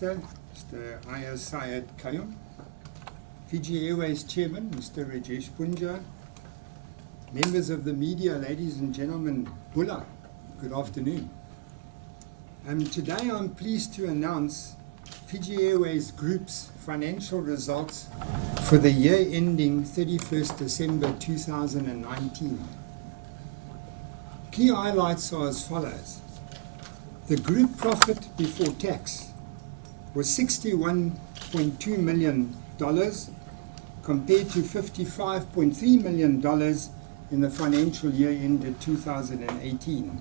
Director, Mr. Ayaz Syed Kayum, Fiji Airways Chairman, Mr. Rajesh Punja, members of the media, ladies and gentlemen, Bula, good afternoon. Today I'm pleased to announce Fiji Airways Group's financial results for the year ending 31st December 2019. Key highlights are as follows. The group profit before tax was $61.2 million compared to $55.3 million in the financial year ended 2018.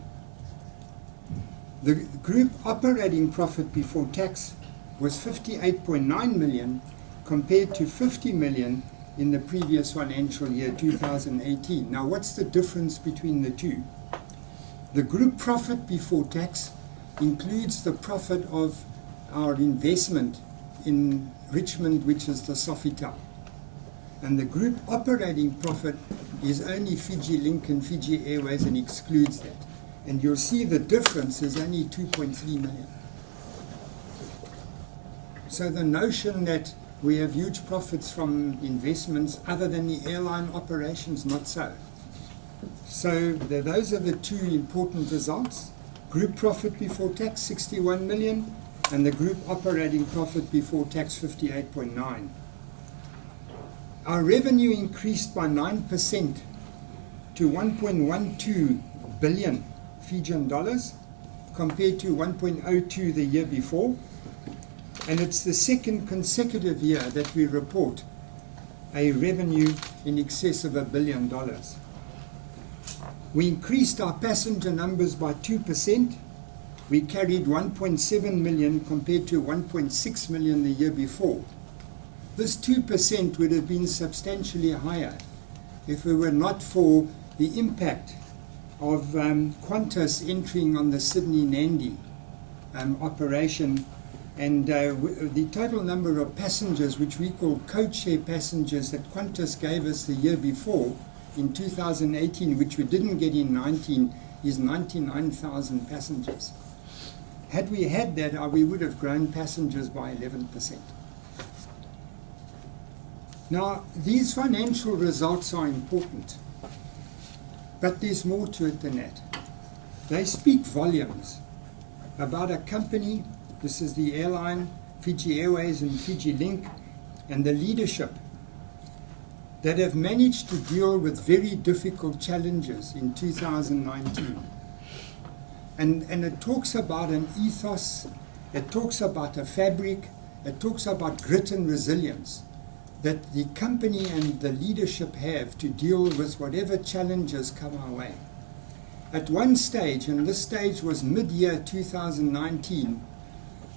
The group operating profit before tax was $58.9 million compared to $50 million in the previous financial year 2018. Now what's the difference between the two? The group profit before tax includes the profit of our investment in Richmond, which is the Sofitel. And the group operating profit is only Fiji Link and Fiji Airways and excludes that. And you'll see the difference is only 2.3 million. So the notion that we have huge profits from investments other than the airline operations, not so. So those are the two important results. Group profit before tax, 61 million, and the group operating profit before tax, 58.9. Our revenue increased by 9% to 1.12 billion Fijian dollars compared to 1.02 the year before. And it's the second consecutive year that we report a revenue in excess of $1 billion. We increased our passenger numbers by 2%. We carried 1.7 million compared to 1.6 million the year before. This 2% would have been substantially higher if it were not for the impact of Qantas entering on the Sydney-Nadi operation, and the total number of passengers, which we call code share passengers, that Qantas gave us the year before in 2018, which we didn't get in 19, is 99,000 passengers. Had we had that, we would have grown passengers by 11%. Now, these financial results are important, but there's more to it than that. They speak volumes about a company, this is the airline, Fiji Airways and Fiji Link, and the leadership that have managed to deal with very difficult challenges in 2019. And it talks about an ethos, it talks about a fabric, it talks about grit and resilience that the company and the leadership have to deal with whatever challenges come our way. At one stage, and this stage was mid-year 2019,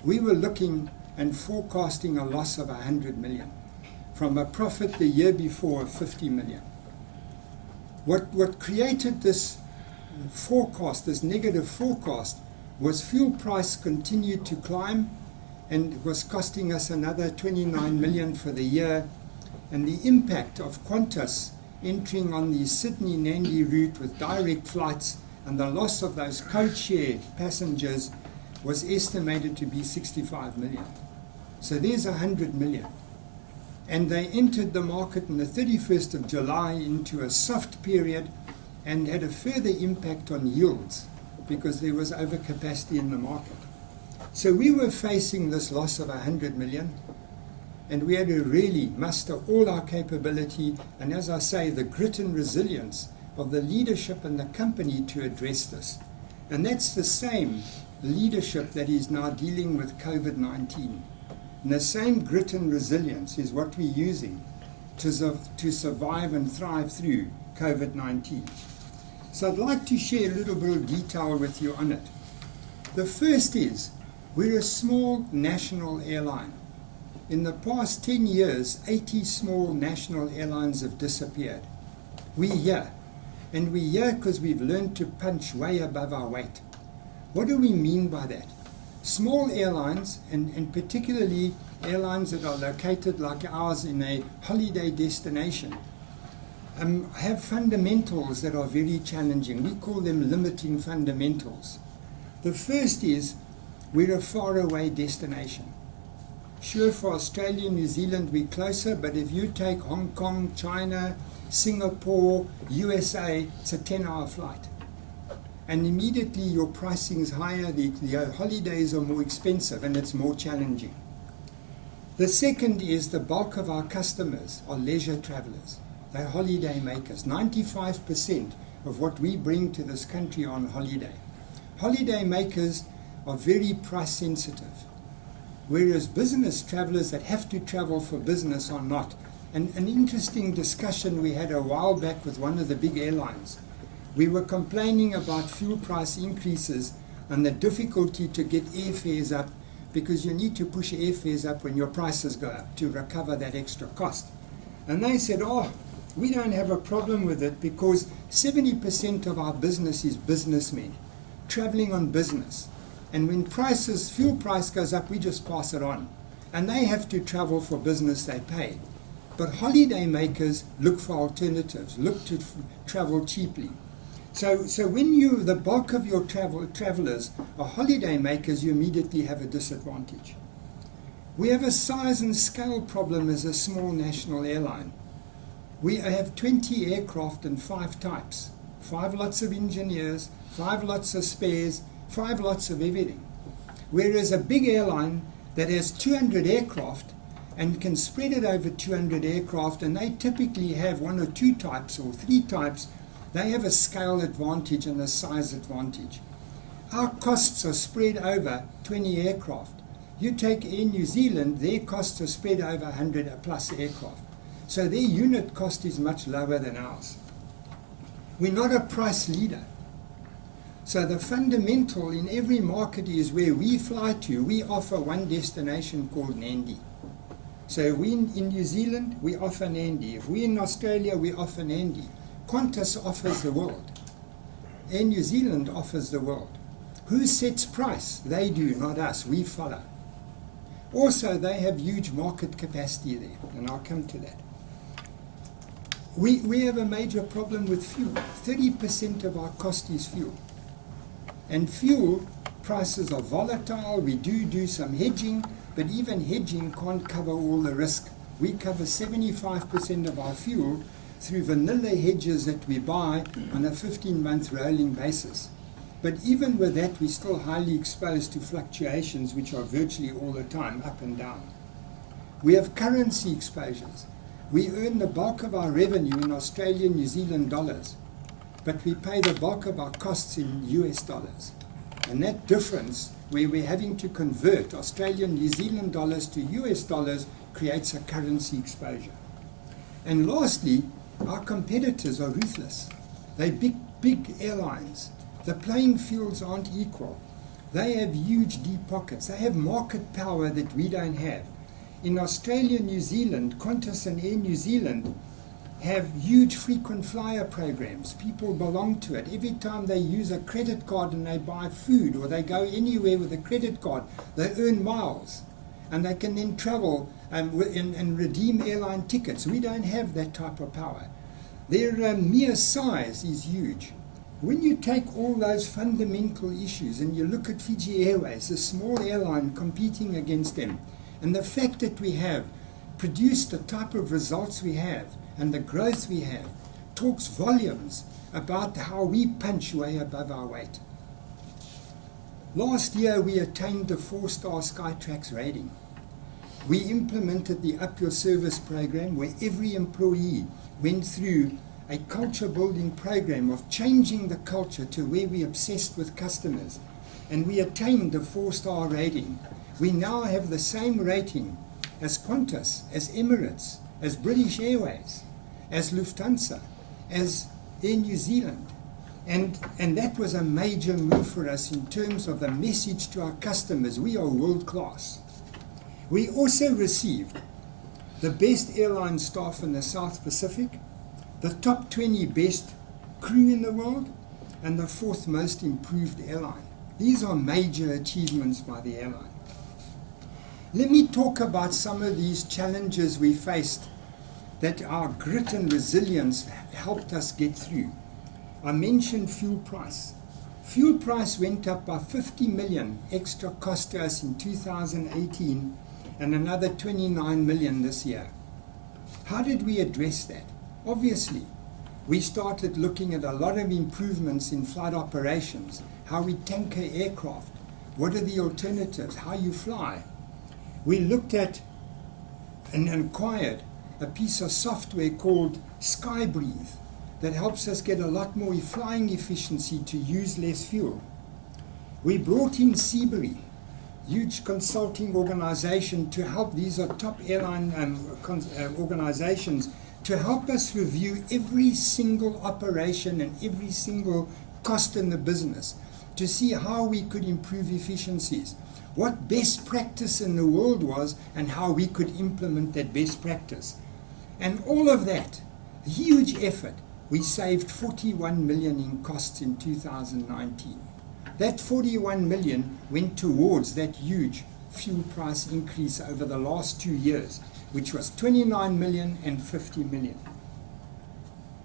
we were looking and forecasting a loss of 100 million from a profit the year before of 50 million. What created this forecast, this negative forecast, was fuel price continued to climb and it was costing us another 29 million for the year, and the impact of Qantas entering on the Sydney-Nadi route with direct flights and the loss of those code share passengers was estimated to be 65 million. So there's 100 million. And they entered the market on the 31st of July into a soft period and had a further impact on yields because there was overcapacity in the market. So we were facing this loss of 100 million, and we had to really muster all our capability and, as I say, the grit and resilience of the leadership and the company to address this. And that's the same leadership that is now dealing with COVID-19. And the same grit and resilience is what we're using to survive and thrive through COVID-19. So I'd like to share a little bit of detail with you on it. The first is, we're a small national airline. In the past 10 years, 80 small national airlines have disappeared. We're here. And we're here because we've learned to punch way above our weight. What do we mean by that? Small airlines, and particularly airlines that are located like ours in a holiday destination, have fundamentals that are very challenging. We call them limiting fundamentals. The first is we're a faraway destination. Sure, for Australia and New Zealand we're closer, but if you take Hong Kong, China, Singapore, USA, it's a 10-hour flight. And immediately your pricing is higher, the holidays are more expensive, and it's more challenging. The second is the bulk of our customers are leisure travelers. They're holiday makers. 95% of what we bring to this country are on holiday. Holiday makers are very price sensitive, whereas business travelers that have to travel for business are not. And an interesting discussion we had a while back with one of the big airlines. We were complaining about fuel price increases and the difficulty to get airfares up, because you need to push airfares up when your prices go up to recover that extra cost. And they said, oh, we don't have a problem with it because 70% of our business is businessmen traveling on business. And when fuel price goes up, we just pass it on. And they have to travel for business, they pay. But holiday makers look for alternatives, look to travel cheaply. So when the bulk of your travelers are holiday makers, you immediately have a disadvantage. We have a size and scale problem as a small national airline. We have 20 aircraft and 5 types, 5 lots of engineers, 5 lots of spares, 5 lots of everything. Whereas a big airline that has 200 aircraft and can spread it over 200 aircraft, and they typically have 1 or 2 types or 3 types, they have a scale advantage and a size advantage. Our costs are spread over 20 aircraft. You take Air New Zealand, their costs are spread over 100 plus aircraft. So their unit cost is much lower than ours. We're not a price leader. So the fundamental in every market is where we fly to, we offer one destination called Nadi. So if we're in New Zealand, we offer Nadi. If we're in Australia, we offer Nadi. Qantas offers the world. Air New Zealand offers the world. Who sets price? They do, not us. We follow. Also, they have huge market capacity there, and I'll come to that. We have a major problem with fuel. 30% of our cost is fuel. And fuel prices are volatile. We do some hedging, but even hedging can't cover all the risk. We cover 75% of our fuel through vanilla hedges that we buy on a 15-month rolling basis. But even with that, we're still highly exposed to fluctuations, which are virtually all the time, up and down. We have currency exposures. We earn the bulk of our revenue in Australian, New Zealand dollars, but we pay the bulk of our costs in US dollars. And that difference, where we're having to convert Australian, New Zealand dollars to US dollars, creates a currency exposure. And lastly, our competitors are ruthless. They're big airlines. The playing fields aren't equal. They have huge deep pockets. They have market power that we don't have. In Australia, New Zealand, Qantas and Air New Zealand have huge frequent flyer programs. People belong to it. Every time they use a credit card and they buy food or they go anywhere with a credit card, they earn miles. And they can then travel and redeem airline tickets. We don't have that type of power. Their mere size is huge. When you take all those fundamental issues and you look at Fiji Airways, a small airline competing against them, and the fact that we have produced the type of results we have and the growth we have, talks volumes about how we punch way above our weight. Last year we attained the 4-star Skytrax rating. We implemented the Up Your Service program, where every employee went through a culture building program of changing the culture to where we're obsessed with customers. And we attained the 4-star rating. We now have the same rating as Qantas, as Emirates, as British Airways, as Lufthansa, as Air New Zealand. And that was a major move for us in terms of the message to our customers. We are world class. We also received the best airline staff in the South Pacific, the top 20 best crew in the world, and the 4th most improved airline. These are major achievements by the airline. Let me talk about some of these challenges we faced that our grit and resilience helped us get through. I mentioned fuel price. Fuel price went up by 50 million extra cost to us in 2018 and another 29 million this year. How did we address that? Obviously, we started looking at a lot of improvements in flight operations, how we tanker aircraft, what are the alternatives, how you fly. We looked at and acquired a piece of software called SkyBreathe that helps us get a lot more flying efficiency to use less fuel. We brought in Seabury, huge consulting organization, to help. These are top airline organizations, to help us review every single operation and every single cost in the business, to see how we could improve efficiencies, what best practice in the world was, and how we could implement that best practice. And all of that, huge effort, we saved 41 million in costs in 2019. That 41 million went towards that huge fuel price increase over the last 2 years, which was 29 million and 50 million.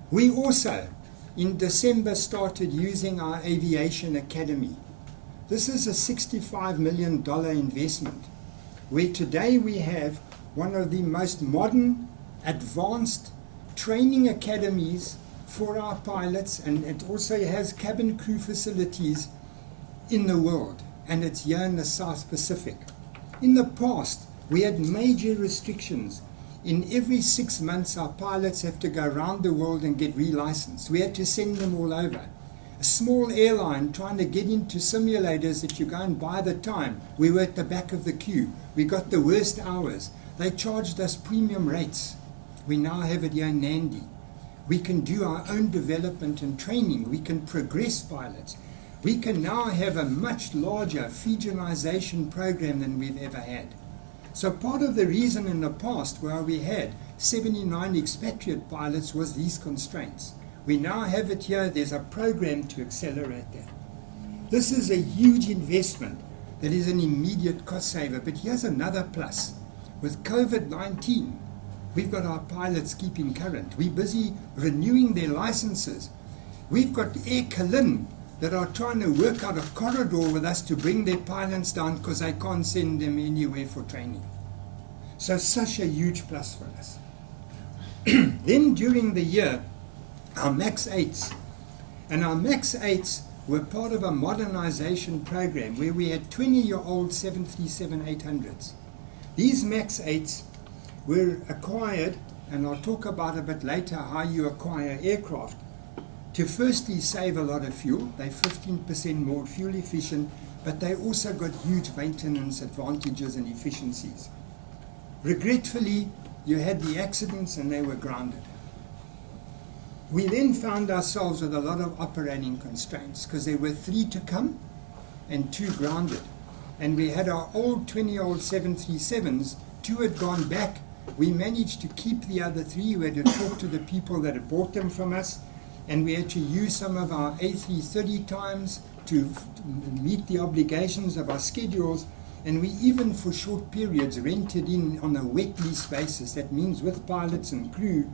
We also, in December, started using our Aviation Academy. This is a $65 million investment, where today we have one of the most modern, advanced training academies for our pilots, and it also has cabin crew facilities in the world, and it's here in the South Pacific. In the past, we had major restrictions. In every 6 months, our pilots have to go around the world and get relicensed. We had to send them all over. A small airline trying to get into simulators that you go and buy the time. We were at the back of the queue. We got the worst hours. They charged us premium rates. We now have it here in Nadi. We can do our own development and training. We can progress pilots. We can now have a much larger Fijianization program than we've ever had. So part of the reason in the past why we had 79 expatriate pilots was these constraints. We now have it here. There's a program to accelerate that. This is a huge investment that is an immediate cost saver. But here's another plus. With COVID-19, we've got our pilots keeping current. We're busy renewing their licenses. We've got Air Kalin that are trying to work out a corridor with us to bring their pilots down because they can't send them anywhere for training. So such a huge plus for us. Then during the year, our MAX 8s, and our MAX 8s were part of a modernization program where we had 20-year-old 737-800s. These MAX 8s were acquired, and I'll talk about a bit later how you acquire aircraft, to firstly save a lot of fuel. They're 15% more fuel efficient, but they also got huge maintenance advantages and efficiencies. Regretfully, you had the accidents and they were grounded. We then found ourselves with a lot of operating constraints because there were 3 to come and 2 grounded. And we had our old 20-year-old 737s, 2 had gone back. We managed to keep the other 3. We had to talk to the people that had bought them from us, and we had to use some of our A330 times to meet the obligations of our schedules, and we even for short periods rented in on a wet lease basis. That means with pilots and crew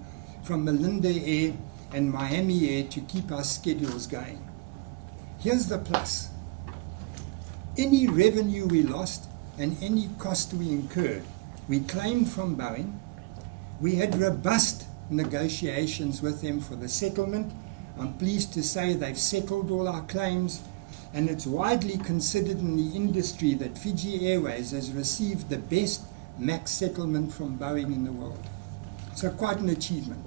from Melinda Air and Miami Air to keep our schedules going. Here's the plus. Any revenue we lost and any cost we incurred, we claimed from Boeing. We had robust negotiations with them for the settlement. I'm pleased to say they've settled all our claims, and it's widely considered in the industry that Fiji Airways has received the best MAX settlement from Boeing in the world. So quite an achievement.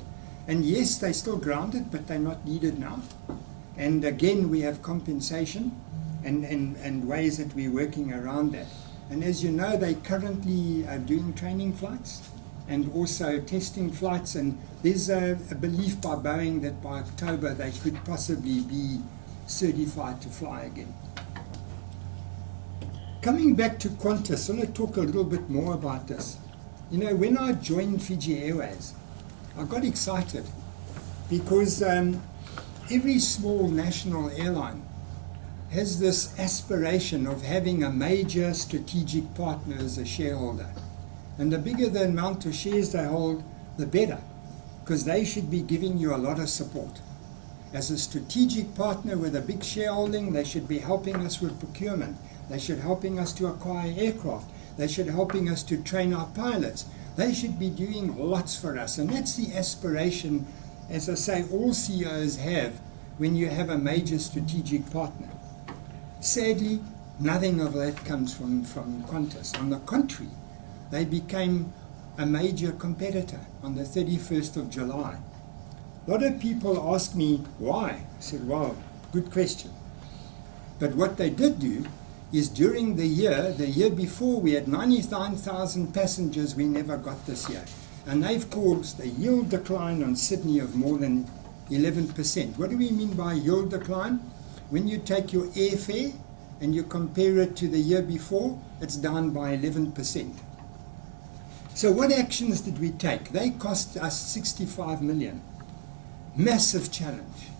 And yes, they're still grounded, but they're not needed now. And again, we have compensation and ways that we're working around that. And as you know, they currently are doing training flights and also testing flights, and there's a belief by Boeing that by October they could possibly be certified to fly again. Coming back to Qantas, I want to talk a little bit more about this. You know, when I joined Fiji Airways, I got excited because every small national airline has this aspiration of having a major strategic partner as a shareholder. And the bigger the amount of shares they hold, the better, because they should be giving you a lot of support. As a strategic partner with a big shareholding, they should be helping us with procurement. They should be helping us to acquire aircraft. They should be helping us to train our pilots. They should be doing lots for us. And that's the aspiration, as I say, all CEOs have when you have a major strategic partner. Sadly, nothing of that comes from Qantas. On the contrary, they became a major competitor on the 31st of July. A lot of people ask me why. I said, well, good question. But what they did do is during the year before, we had 99,000 passengers we never got this year. And they've caused a yield decline on Sydney of more than 11%. What do we mean by yield decline? When you take your airfare and you compare it to the year before, it's down by 11%. So what actions did we take? They cost us 65 million. Massive challenge.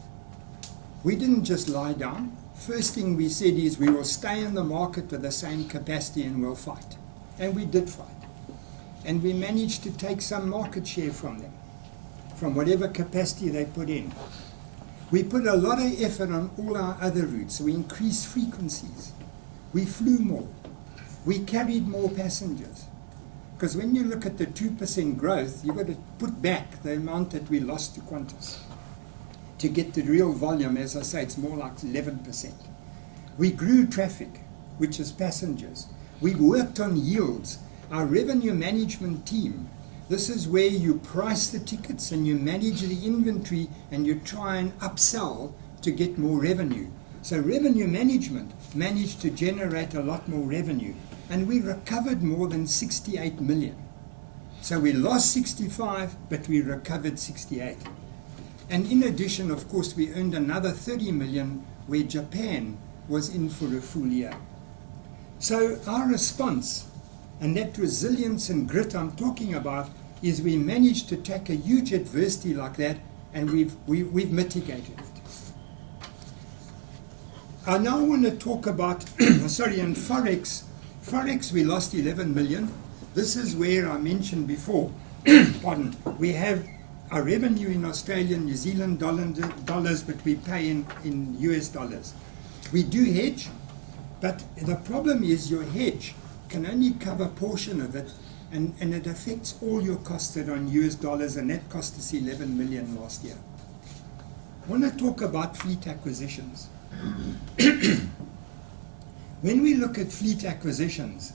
We didn't just lie down. First thing we said is we will stay in the market with the same capacity and we'll fight. And we did fight. And we managed to take some market share from them, from whatever capacity they put in. We put a lot of effort on all our other routes. We increased frequencies. We flew more. We carried more passengers. Because when you look at the 2% growth, you've got to put back the amount that we lost to Qantas. To get the real volume, as I say, it's more like 11%. We grew traffic, which is passengers. We worked on yields. Our revenue management team, this is where you price the tickets and you manage the inventory and you try and upsell to get more revenue. So revenue management managed to generate a lot more revenue. And we recovered more than 68 million. So we lost 65, but we recovered 68. And in addition, of course, we earned another 30 million where Japan was in for a full year. So our response, and that resilience and grit I'm talking about, is we managed to take a huge adversity like that, and we've mitigated it. I now want to talk about, and Forex. Forex, we lost 11 million. This is where I mentioned before, pardon, we have our revenue in Australian, New Zealand dollars, but we pay in US dollars. We do hedge, but the problem is your hedge can only cover a portion of it, and it affects all your costs that are in US dollars, and that cost us 11 million last year. I want to talk about fleet acquisitions. When we look at fleet acquisitions,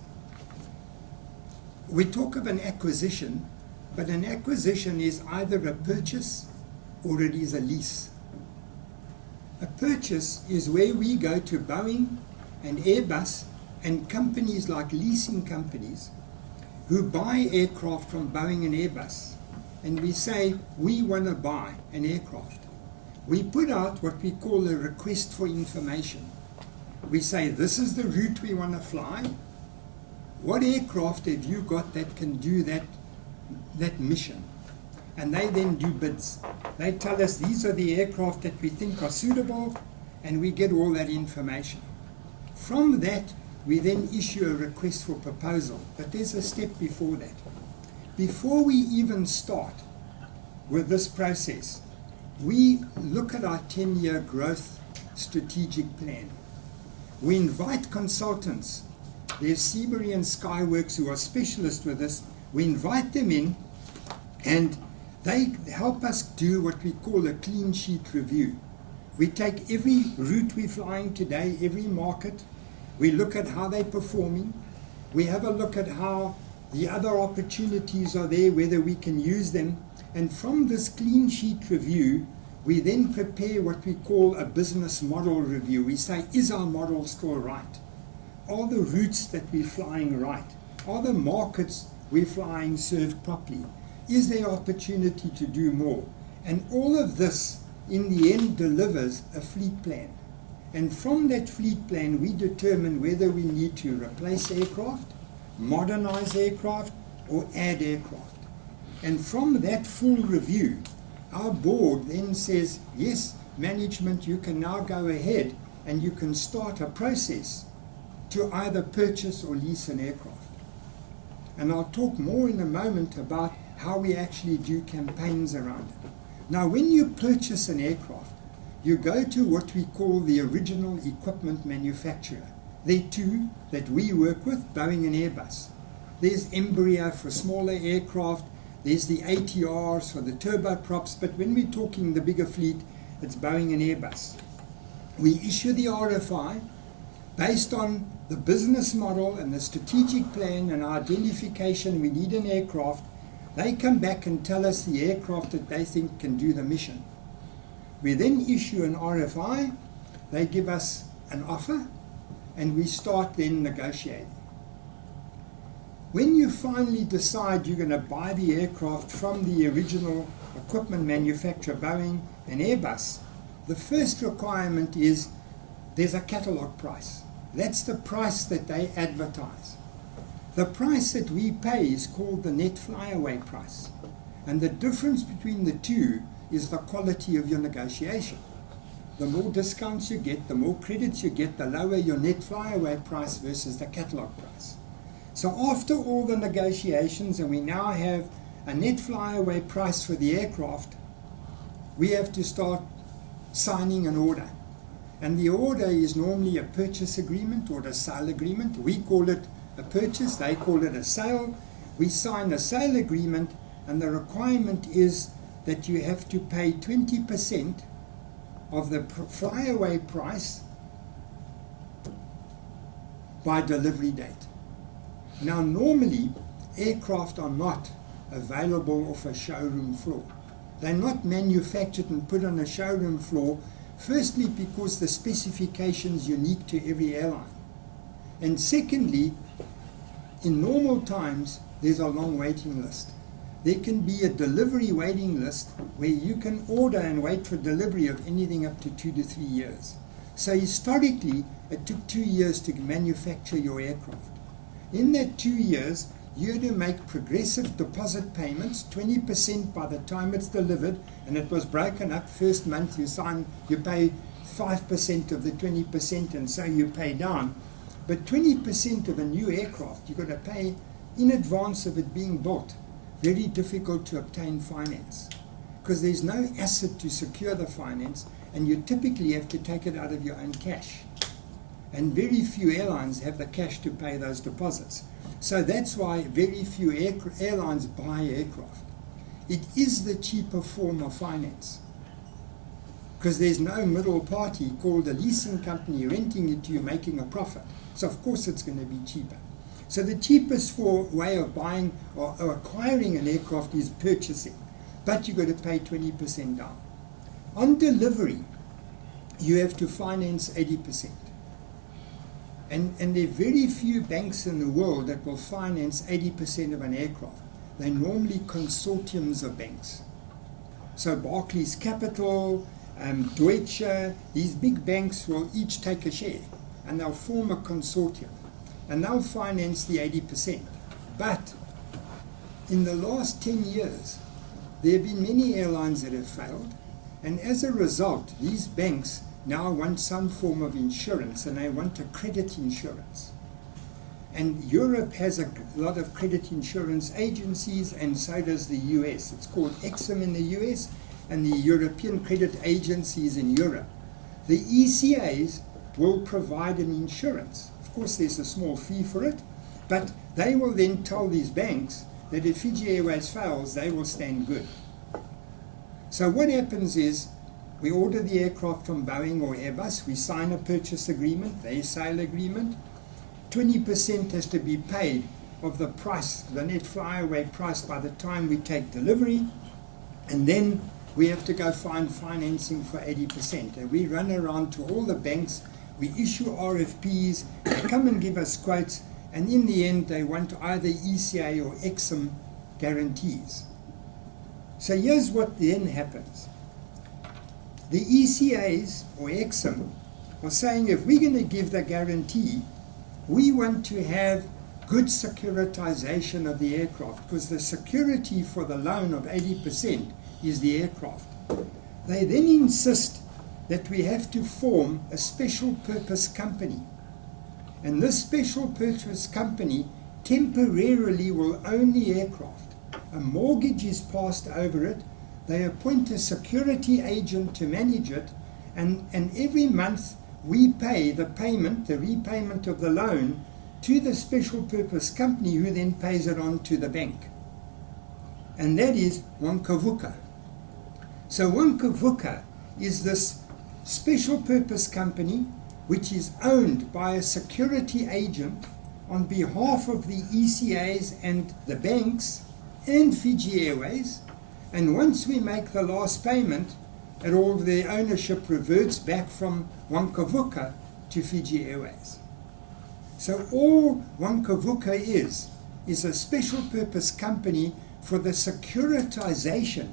we talk of an acquisition, but an acquisition is either a purchase or it is a lease. A purchase is where we go to Boeing and Airbus and companies like leasing companies who buy aircraft from Boeing and Airbus, and we say, we want to buy an aircraft. We put out what we call a request for information. We say, this is the route we want to fly. What aircraft have you got that can do that mission? And they then do bids. They tell us these are the aircraft that we think are suitable, and we get all that information. From that, we then issue a request for proposal. But there's a step before that. Before we even start with this process, we look at our 10-year growth strategic plan. We invite consultants. There's Seabury and Skyworks who are specialists with this. We invite them in, and they help us do what we call a clean sheet review. We take every route we're flying today, every market. We look at how they're performing. We have a look at how the other opportunities are there, whether we can use them. And from this clean sheet review, we then prepare what we call a business model review. We say, is our model still right? Are the routes that we're flying right? Are the markets we're flying served properly? Is there opportunity to do more? And all of this, in the end, delivers a fleet plan. And from that fleet plan, we determine whether we need to replace aircraft, modernize aircraft, or add aircraft. And from that full review, our board then says, yes, management, you can now go ahead and you can start a process to either purchase or lease an aircraft. And I'll talk more in a moment about how we actually do campaigns around it. Now, when you purchase an aircraft, you go to what we call the original equipment manufacturer. There are two that we work with, Boeing and Airbus. There's Embraer for smaller aircraft, there's the ATRs for the turboprops, but when we're talking the bigger fleet, it's Boeing and Airbus. We issue the RFI based on the business model and the strategic plan and identification we need an aircraft. They come back and tell us the aircraft that they think can do the mission. We then issue an RFI, they give us an offer, and we start then negotiating. When you finally decide you're going to buy the aircraft from the original equipment manufacturer, Boeing and Airbus, the first requirement is there's a catalogue price. That's the price that they advertise. The price that we pay is called the net flyaway price. And the difference between the two is the quality of your negotiation. The more discounts you get, the more credits you get, the lower your net flyaway price versus the catalogue price. So after all the negotiations, and we now have a net flyaway price for the aircraft, we have to start signing an order. And the order is normally a purchase agreement or a sale agreement. We call it a purchase, they call it a sale. We sign a sale agreement, and the requirement is that you have to pay 20% of the flyaway price by delivery date. Now normally aircraft are not available off a showroom floor. They're not manufactured and put on a showroom floor, firstly because the specifications are unique to every airline, and secondly, in normal times there's a long waiting list. There can be a delivery waiting list where you can order and wait for delivery of anything up to 2 to 3 years. So historically it took 2 years to manufacture your aircraft. In that 2 years, you had to make progressive deposit payments, 20% by the time it's delivered, and it was broken up. First month you pay 5% of the 20%, and so you pay down. But 20% of a new aircraft, you've got to pay in advance of it being built. Very difficult to obtain finance, because there's no asset to secure the finance, and you typically have to take it out of your own cash. And very few airlines have the cash to pay those deposits. So that's why very few airlines buy aircraft. It is the cheaper form of finance, because there's no middle party called a leasing company renting it to you making a profit. So of course it's going to be cheaper. So the cheapest way of buying or acquiring an aircraft is purchasing, but you've got to pay 20% down. On delivery, you have to finance 80%. And there are very few banks in the world that will finance 80% of an aircraft. They're normally consortiums of banks. So Barclays Capital, Deutsche, these big banks will each take a share, and they'll form a consortium, and they'll finance the 80%. But in the last 10 years, there have been many airlines that have failed, and as a result, these banks now want some form of insurance, and they want a credit insurance. And Europe has a lot of credit insurance agencies, and so does the US. It's called EXIM in the US, and the European Credit Agencies in Europe. The ECAs will provide an insurance. Of course, there's a small fee for it, but they will then tell these banks that if Fiji Airways fails, they will stand good. So what happens is, we order the aircraft from Boeing or Airbus, we sign a purchase agreement, their sale agreement. 20% has to be paid of the price, the net flyaway price, by the time we take delivery, and then we have to go find financing for 80%. And we run around to all the banks, we issue RFPs, they come and give us quotes, and in the end they want either ECA or EXIM guarantees. So here's what then happens. The ECAs or EXIM are saying, if we're going to give the guarantee, we want to have good securitization of the aircraft, because the security for the loan of 80% is the aircraft. They then insist that we have to form a special purpose company. And this special purpose company temporarily will own the aircraft. A mortgage is passed over it. They appoint a security agent to manage it, and every month we pay the repayment of the loan to the special purpose company, who then pays it on to the bank. And that is Wankavuka. So Wankavuka is this special purpose company which is owned by a security agent on behalf of the ECAs and the banks and Fiji Airways. And once we make the last payment, all the ownership reverts back from Wankavuka to Fiji Airways. So all Wankavuka is a special purpose company for the securitization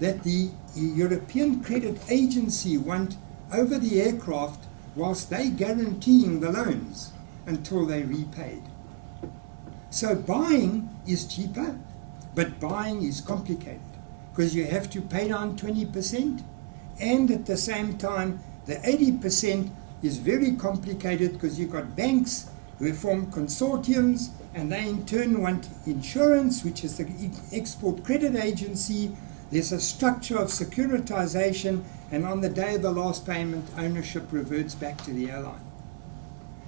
that the European Credit Agency want over the aircraft, whilst they guaranteeing the loans until they repaid. So buying is cheaper, but buying is complicated because you have to pay down 20%, and at the same time the 80% is very complicated because you've got banks who form consortiums, and they in turn want insurance, which is the Export Credit Agency. There's a structure of securitization, and on the day of the last payment, ownership reverts back to the airline.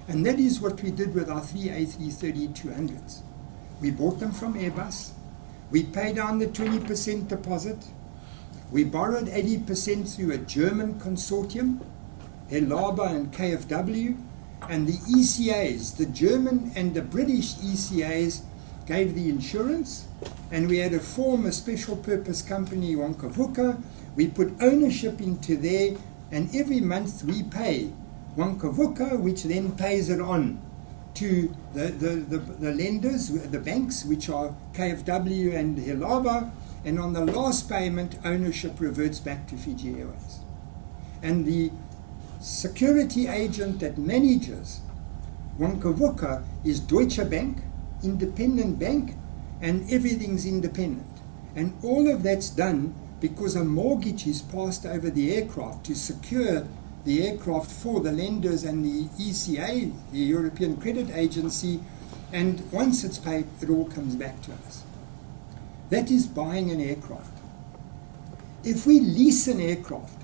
And that is what we did with our three A330-200s. We bought them from Airbus. We paid down the 20% deposit. We borrowed 80% through a German consortium, Helaba and KfW, and the ECAs, the German and the British ECAs, gave the insurance, and we had to form a special purpose company, Wankavuka. We put ownership into there, and every month we pay Wankavuka, which then pays it on to the lenders, the banks, which are KfW and Helaba, and on the last payment, ownership reverts back to Fiji Airways. And the security agent that manages Wankavuka is Deutsche Bank, independent bank, and everything's independent. And all of that's done because a mortgage is passed over the aircraft to secure the aircraft for the lenders and the ECA, the European Credit Agency, and once it's paid, it all comes back to us. That is buying an aircraft. If we lease an aircraft,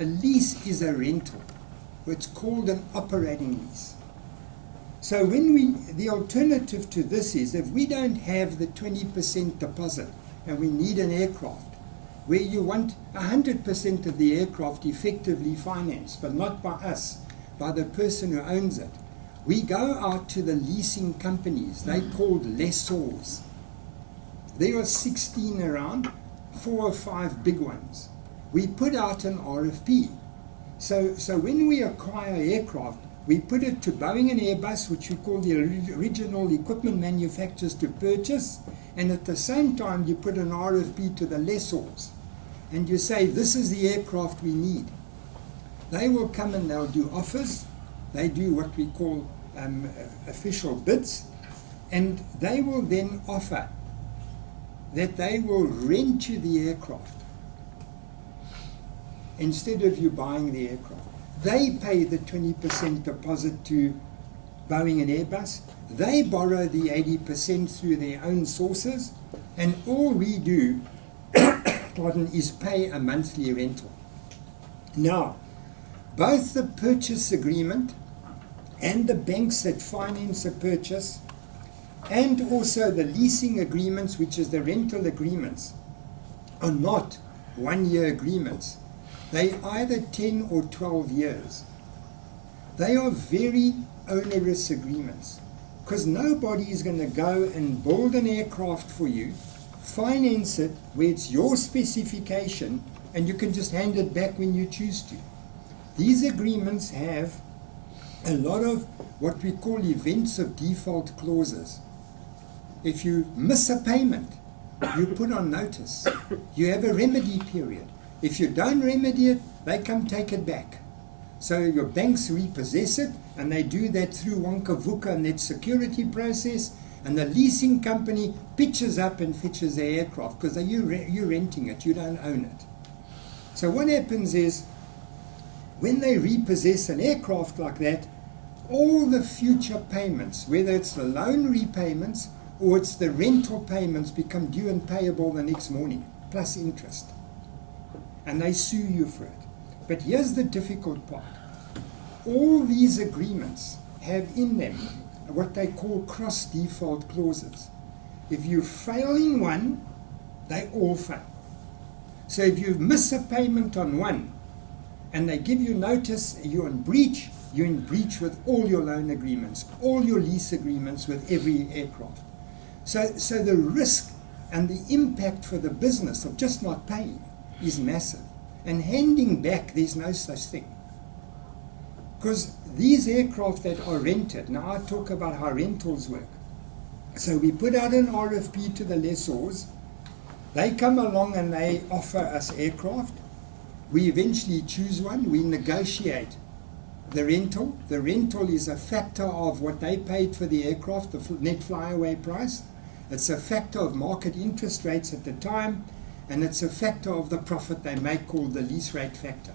a lease is a rental. It's called an operating lease. So the alternative to this is, if we don't have the 20% deposit and we need an aircraft, where you want 100% of the aircraft effectively financed, but not by us, by the person who owns it, we go out to the leasing companies. They're called lessors. There are 16 around, 4 or 5 big ones. We put out an RFP. So when we acquire aircraft, we put it to Boeing and Airbus, which we call the original equipment manufacturers, to purchase, and at the same time you put an RFP to the lessors, and you say, this is the aircraft we need. They will come and they'll do offers. They do what we call official bids, and they will then offer that they will rent you the aircraft instead of you buying the aircraft. They pay the 20% deposit to Boeing and Airbus. They borrow the 80% through their own sources, and all we do is pay a monthly rental. Now, both the purchase agreement and the banks that finance a purchase, and also the leasing agreements, which is the rental agreements, are not one-year agreements. They either 10 or 12 years. They are very onerous agreements, because nobody is going to go and build an aircraft for you, finance it where it's your specification, and you can just hand it back when you choose to. These agreements have a lot of what we call events of default clauses. If you miss a payment, you put on notice. You have a remedy period. If you don't remedy it, they come take it back. So your banks repossess it, and they do that through Wankavuka and that security process, and the leasing company pitches up and fetches the aircraft, because you're renting it, you don't own it. So what happens is, when they repossess an aircraft like that, all the future payments, whether it's the loan repayments or it's the rental payments, become due and payable the next morning, plus interest. And they sue you for it. But here's the difficult part. all these agreements have in them what they call cross-default clauses. If you fail in one, they all fail. So if you miss a payment on one, and they give you notice you're in breach with all your loan agreements, all your lease agreements with every aircraft. So the risk and the impact for the business of just not paying is massive. And handing back, there's no such thing. Because these aircraft that are rented, now I talk about how rentals work. So we put out an RFP to the lessors. They come along and they offer us aircraft. We eventually choose one. We negotiate the rental. The rental is a factor of what they paid for the aircraft, the net flyaway price. It's a factor of market interest rates at the time, and it's a factor of the profit they make called the lease rate factor.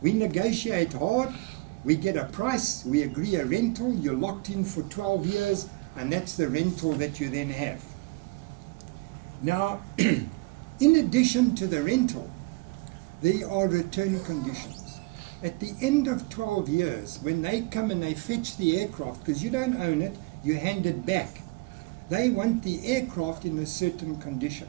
We negotiate hard. We get a price. We agree a rental. You're locked in for 12 years, and that's the rental that you then have. Now, in addition to the rental, there are return conditions. At the end of 12 years, when they come and they fetch the aircraft, because you don't own it, you hand it back. They want the aircraft in a certain condition.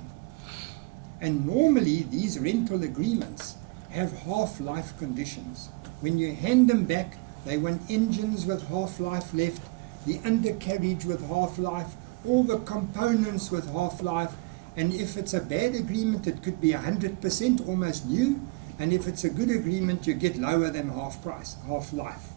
And normally, these rental agreements have half-life conditions. When you hand them back, they want engines with half-life left, the undercarriage with half-life, all the components with half-life, and if it's a bad agreement, it could be 100% almost new, and if it's a good agreement, you get lower than half price, half-life.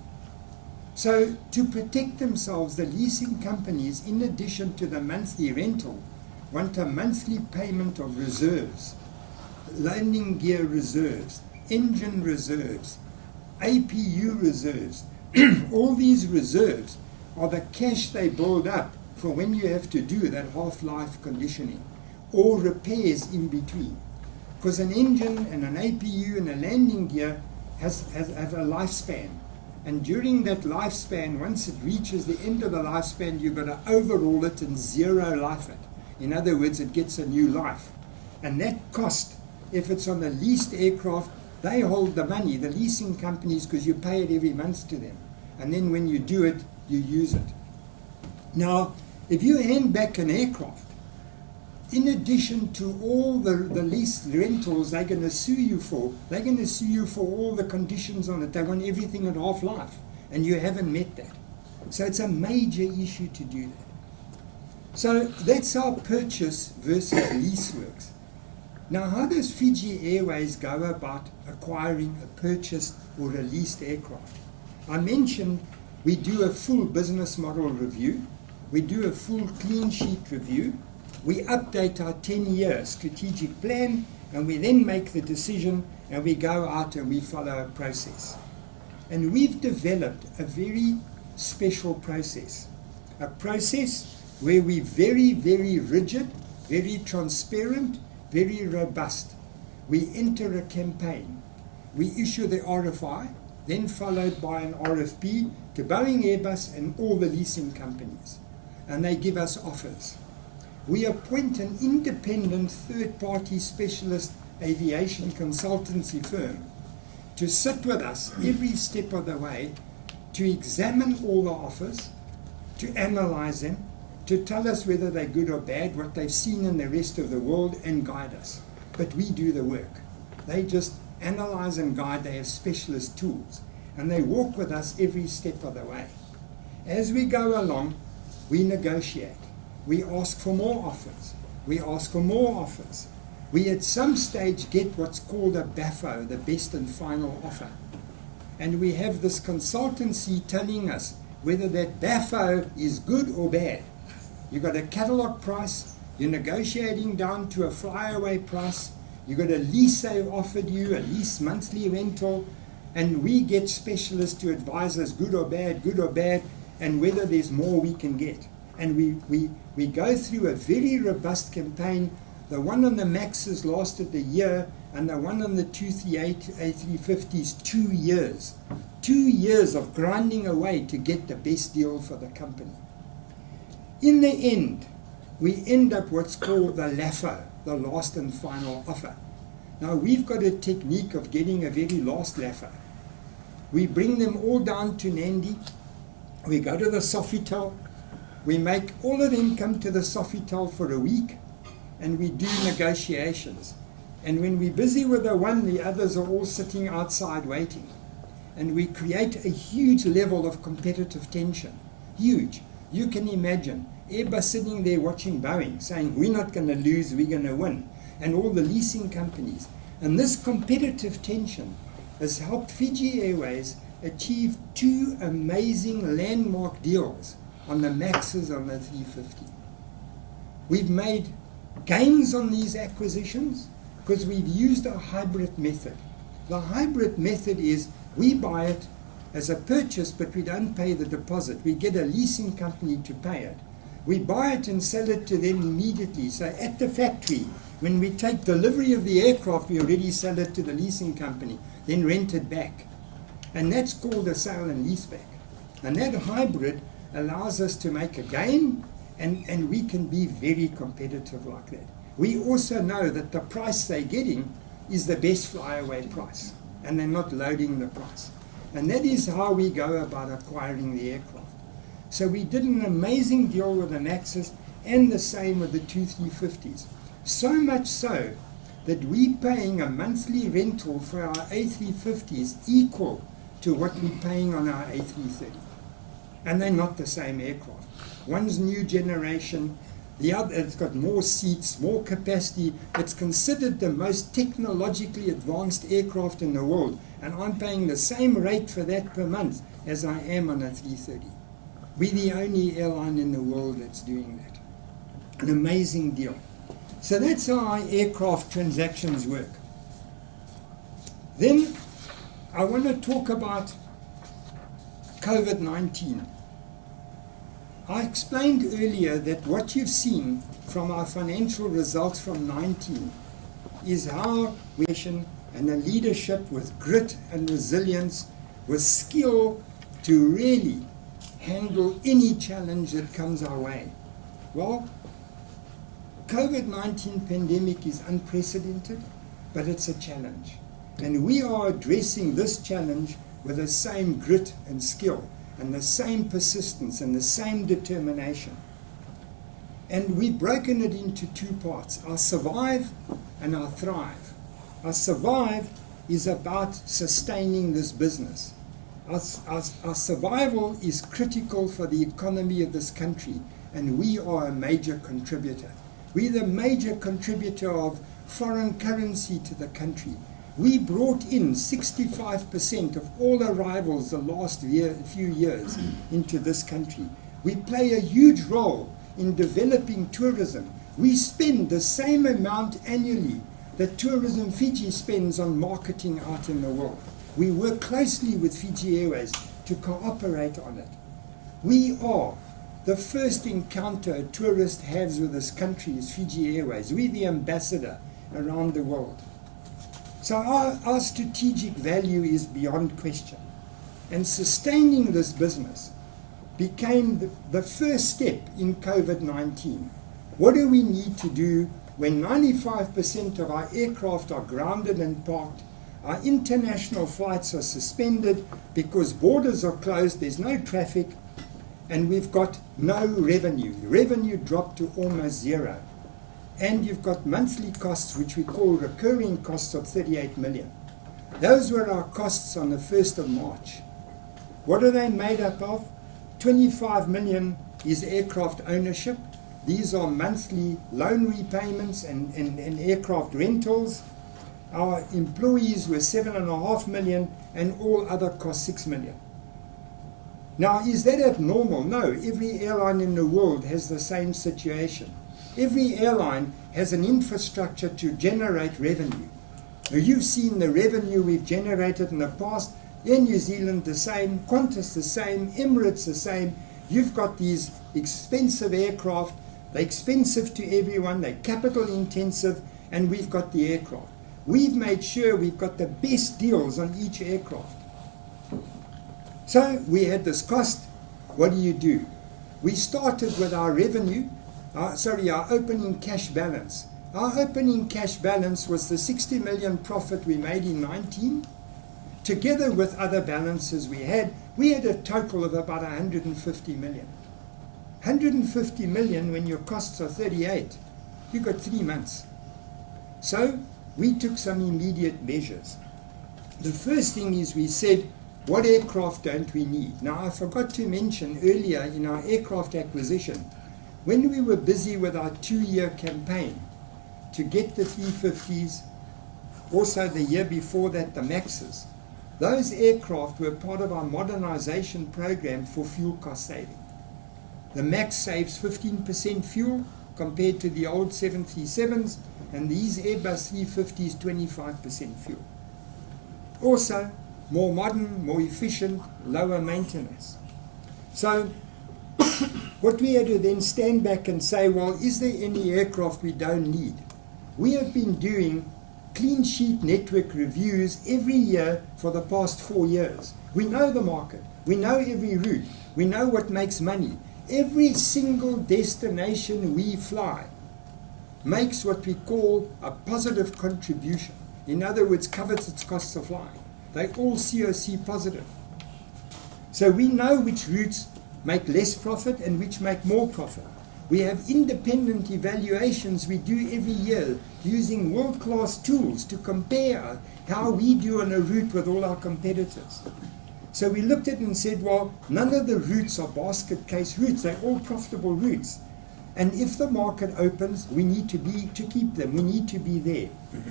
So to protect themselves, the leasing companies, in addition to the monthly rental, want a monthly payment of reserves, landing gear reserves, engine reserves, APU reserves. All these reserves are the cash they build up for when you have to do that half-life conditioning or repairs in between. Because an engine and an APU and a landing gear have a lifespan. And during that lifespan, once it reaches the end of the lifespan, you've got to overhaul it and zero life it. In other words, it gets a new life. And that cost, if it's on a leased aircraft, they hold the money, the leasing companies, because you pay it every month to them. And then when you do it, you use it. Now, if you hand back an aircraft, in addition to all the lease rentals they're going to sue you for all the conditions on it. They want everything at half-life, and you haven't met that. So it's a major issue to do that. So that's how purchase versus lease works. Now, how does Fiji Airways go about acquiring a purchased or a leased aircraft? I mentioned we do a full business model review. We do a full clean sheet review. We update our 10-year strategic plan, and we then make the decision, and we go out and we follow a process. And we've developed a very special process, a process where we're very, very rigid, very transparent, very robust. We enter a campaign. We issue the RFI, then followed by an RFP to Boeing, Airbus, and all the leasing companies. And they give us offers. We appoint an independent third-party specialist aviation consultancy firm to sit with us every step of the way, to examine all the offers, to analyze them, to tell us whether they're good or bad, what they've seen in the rest of the world, and guide us. But we do the work. They just analyze and guide. They have specialist tools, and they walk with us every step of the way. As we go along, we negotiate. We ask for more offers. We ask for more offers. We at some stage get what's called a BAFO, the best and final offer. And we have this consultancy telling us whether that BAFO is good or bad. You've got a catalogue price, you're negotiating down to a flyaway price, you've got a lease they've offered you, a lease monthly rental, and we get specialists to advise us good or bad, and whether there's more we can get. And we go through a very robust campaign. The one on the Maxes lasted a year, and the one on the 238 A350s 2 years. 2 years of grinding away to get the best deal for the company. In the end, we end up what's called the LAFO, the last and final offer. Now, we've got a technique of getting a very last LAFO. We bring them all down to Nadi. We go to the Sofitel. We make all of them come to the Sofitel for a week, and we do negotiations. And when we're busy with the one, the others are all sitting outside waiting. And we create a huge level of competitive tension. Huge. You can imagine Airbus sitting there watching Boeing, saying, we're not going to lose, we're going to win. And all the leasing companies. And this competitive tension has helped Fiji Airways achieve 2 amazing landmark deals on the Maxes on the 350. We've made gains on these acquisitions because we've used a hybrid method. The hybrid method is we buy it as a purchase, but we don't pay the deposit. We get a leasing company to pay it. We buy it and sell it to them immediately. So at the factory, when we take delivery of the aircraft, we already sell it to the leasing company, then rent it back. And that's called a sale and leaseback. And that hybrid allows us to make a gain, and we can be very competitive like that. We also know that the price they're getting is the best flyaway price, and they're not loading the price. And that is how we go about acquiring the aircraft. So we did an amazing deal with the Maxes, and the same with the 2 350s. So much so that we're paying a monthly rental for our A350s equal to what we're paying on our A330. And they're not the same aircraft. One's new generation, the other, it's got more seats, more capacity. It's considered the most technologically advanced aircraft in the world. And I'm paying the same rate for that per month as I am on a 330. We're the only airline in the world that's doing that. An amazing deal. So that's how our aircraft transactions work. Then I want to talk about COVID-19. I explained earlier that what you've seen from our financial results from 19 is how we and a leadership with grit and resilience, with skill to really handle any challenge that comes our way. Well, COVID-19 pandemic is unprecedented, but it's a challenge. And we are addressing this challenge with the same grit and skill, and the same persistence, and the same determination. And we've broken it into 2 parts, our survive and our thrive. Our survive is about sustaining this business. Our survival is critical for the economy of this country, and we are a major contributor. We're the major contributor of foreign currency to the country. We brought in 65% of all arrivals the last few years into this country. We play a huge role in developing tourism. We spend the same amount annually that Tourism Fiji spends on marketing out in the world. We work closely with Fiji Airways to cooperate on it. We are the first encounter a tourist has with this country is Fiji Airways. We're the ambassador around the world. So our strategic value is beyond question. And sustaining this business became the first step in COVID-19. What do we need to do when 95% of our aircraft are grounded and parked? Our international flights are suspended because borders are closed, there's no traffic, and we've got no revenue. Revenue dropped to almost zero. And you've got monthly costs, which we call recurring costs, of 38 million. Those were our costs on the 1st of March. What are they made up of? 25 million is aircraft ownership. These are monthly loan repayments and aircraft rentals. Our employees were 7.5 million, and all other costs 6 million. Now, is that abnormal? No, every airline in the world has the same situation. Every airline has an infrastructure to generate revenue. Now, you've seen the revenue we've generated in the past. Air New Zealand the same, Qantas the same, Emirates the same. You've got these expensive aircraft. They're expensive to everyone. They're capital intensive, and we've got the aircraft. We've made sure we've got the best deals on each aircraft. So we had this cost. What do? We started with our revenue. Our opening cash balance. Our opening cash balance was the 60 million profit we made in 19, together with other balances we had a total of about 150 million. 150 million when your costs are 38, you've got 3 months. So we took some immediate measures. The first thing is we said, what aircraft don't we need? Now I forgot to mention earlier in our aircraft acquisition, when we were busy with our 2-year campaign to get the 350s, also the year before that the Maxes, those aircraft were part of our modernization program for fuel cost saving. The Max saves 15% fuel compared to the old 737s, and these Airbus 350s 25% fuel. Also, more modern, more efficient, lower maintenance. So, what we had to then stand back and say, well, is there any aircraft we don't need? We have been doing clean sheet network reviews every year for the past 4 years. We know the market, we know every route, we know what makes money. Every single destination we fly makes what we call a positive contribution. In other words, covers its costs of flying. They all COC positive. So we know which routes make less profit and which make more profit. We have independent evaluations we do every year using world-class tools to compare how we do on a route with all our competitors. So we looked at it and said, well, none of the routes are basket case routes. They're all profitable routes. And if the market opens, we need to keep them. We need to be there.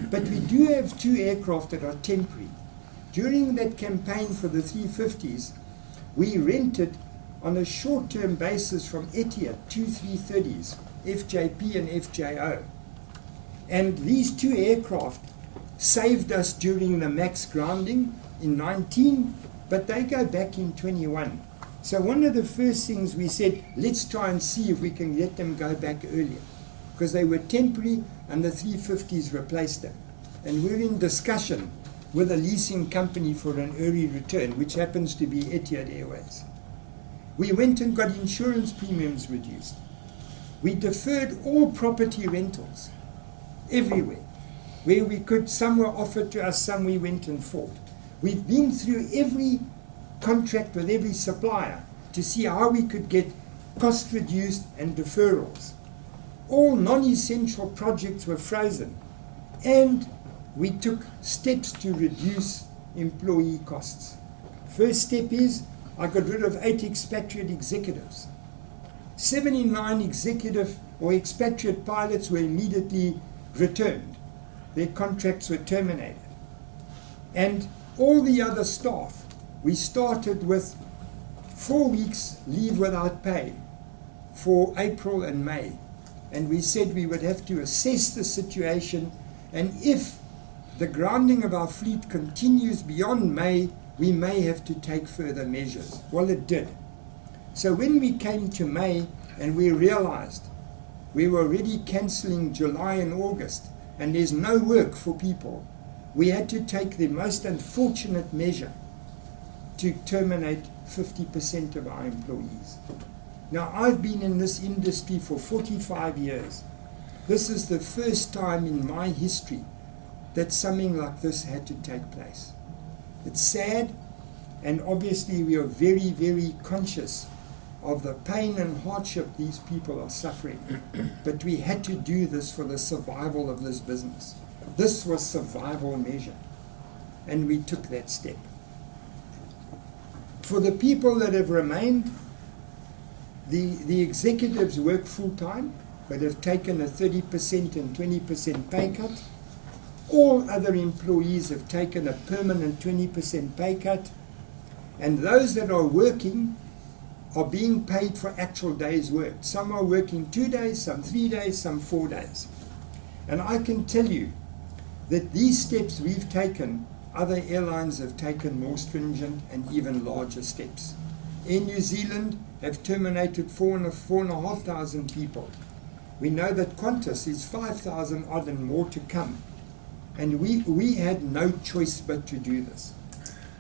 But we do have 2 aircraft that are temporary. During that campaign for the 350s, we rented on a short-term basis from Etihad 2 330s, FJP and FJO. And these 2 aircraft saved us during the MAX grounding in 19, but they go back in 21. So one of the first things we said, let's try and see if we can let them go back earlier, because they were temporary and the 350s replaced them. And we're in discussion with a leasing company for an early return, which happens to be Etihad Airways. We went and got insurance premiums reduced. We deferred all property rentals everywhere. Where we could, some were offered to us, some we went and fought. We've been through every contract with every supplier to see how we could get cost reduced and deferrals. All non-essential projects were frozen, and we took steps to reduce employee costs. First step is I got rid of 8 expatriate executives. 79 executive or expatriate pilots were immediately returned. Their contracts were terminated. And all the other staff, we started with 4 weeks leave without pay for April and May. And we said we would have to assess the situation, and if the grounding of our fleet continues beyond May, we may have to take further measures. Well, it did. So when we came to May and we realized we were already cancelling July and August and there's no work for people, we had to take the most unfortunate measure to terminate 50% of our employees. Now, I've been in this industry for 45 years. This is the first time in my history that something like this had to take place. It's sad, and obviously we are very, very conscious of the pain and hardship these people are suffering. But we had to do this for the survival of this business. This was survival measure, and we took that step. For the people that have remained, the executives work full-time, but have taken a 30% and 20% pay cut. All other employees have taken a permanent 20% pay cut, and those that are working are being paid for actual days worked. Some are working 2 days, some 3 days, some 4 days. And I can tell you that these steps we've taken, other airlines have taken more stringent and even larger steps. Air New Zealand have terminated 4,500 people. We know that Qantas is 5,000 odd and more to come. And we had no choice but to do this.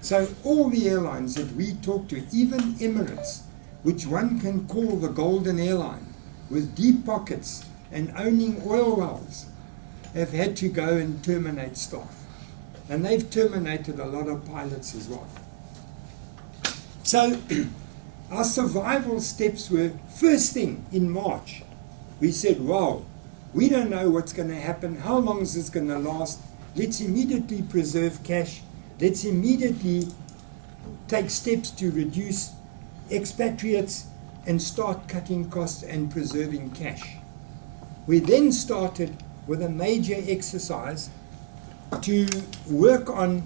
So all the airlines that we talk to, even Emirates, which one can call the golden airline, with deep pockets and owning oil wells, have had to go and terminate staff. And they've terminated a lot of pilots as well. So our survival steps were, first thing in March, we said, wow, we don't know what's going to happen, how long is this going to last, let's immediately preserve cash, let's immediately take steps to reduce expatriates and start cutting costs and preserving cash. We then started with a major exercise to work on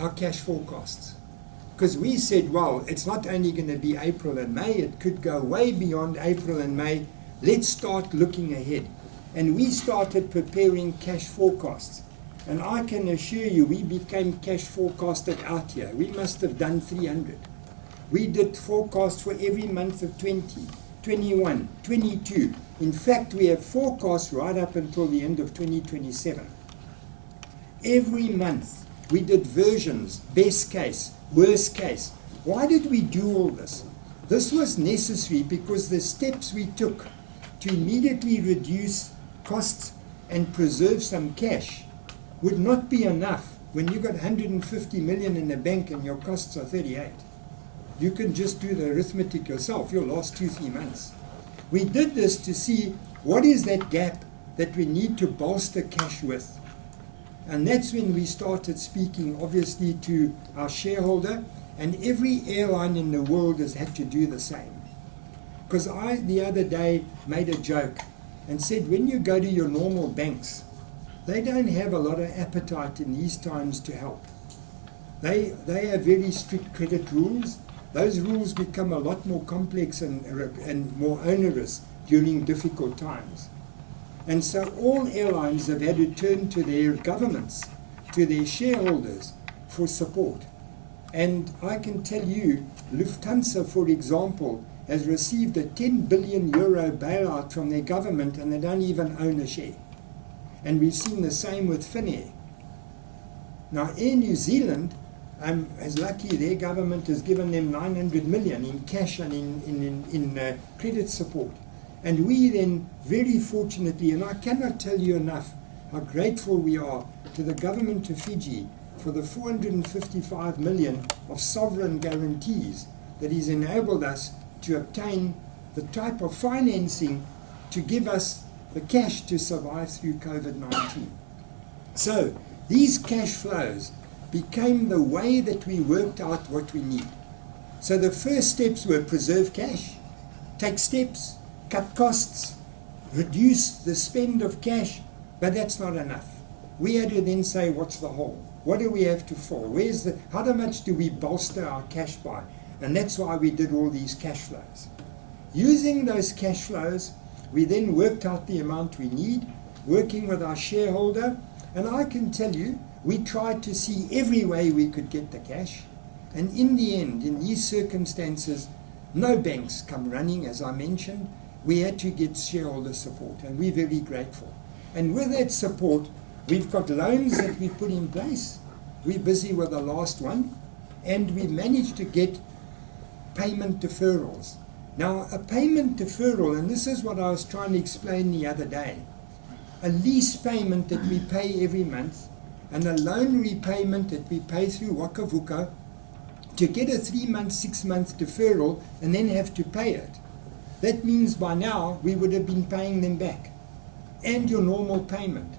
our cash forecasts. Because we said, well, it's not only going to be April and May, it could go way beyond April and May. Let's start looking ahead. And we started preparing cash forecasts. And I can assure you, we became cash forecasted out here. We must have done 300. We did forecasts for every month of 20, 21, 22. In fact, we have forecasts right up until the end of 2027. Every month, we did versions, best case, worst case. Why did we do all this? This was necessary because the steps we took to immediately reduce costs and preserve some cash would not be enough when you got 150 million in the bank and your costs are 38. You can just do the arithmetic yourself, your last 2-3 months. We did this to see what is that gap that we need to bolster cash with. And that's when we started speaking, obviously, to our shareholder, and every airline in the world has had to do the same. Because I, the other day, made a joke and said, when you go to your normal banks, they don't have a lot of appetite in these times to help. They have very strict credit rules. Those rules become a lot more complex and more onerous during difficult times. And so all airlines have had to turn to their governments, to their shareholders for support. And I can tell you, Lufthansa, for example, has received a 10 billion euro bailout from their government and they don't even own a share. And we've seen the same with Finnair. Now Air New Zealand, is lucky their government has given them 900 million in cash and in credit support. And we then, very fortunately, and I cannot tell you enough how grateful we are to the government of Fiji for the 455 million of sovereign guarantees that has enabled us to obtain the type of financing to give us the cash to survive through COVID-19. So these cash flows became the way that we worked out what we need. So the first steps were preserve cash, take steps, cut costs, reduce the spend of cash, but that's not enough. We had to then say, what's the hole? What do we have to fill? How much do we bolster our cash by? And that's why we did all these cash flows. Using those cash flows, we then worked out the amount we need, working with our shareholder, and I can tell you, we tried to see every way we could get the cash, and in the end, in these circumstances, no banks come running, as I mentioned. We had to get shareholder support, and we're very grateful. And with that support, we've got loans that we put in place. We're busy with the last one, and we managed to get payment deferrals. Now, a payment deferral, and this is what I was trying to explain the other day, a lease payment that we pay every month, and a loan repayment that we pay through Waka Vuka, to get a 3-month, 6-month deferral and then have to pay it. That means by now we would have been paying them back, and your normal payment.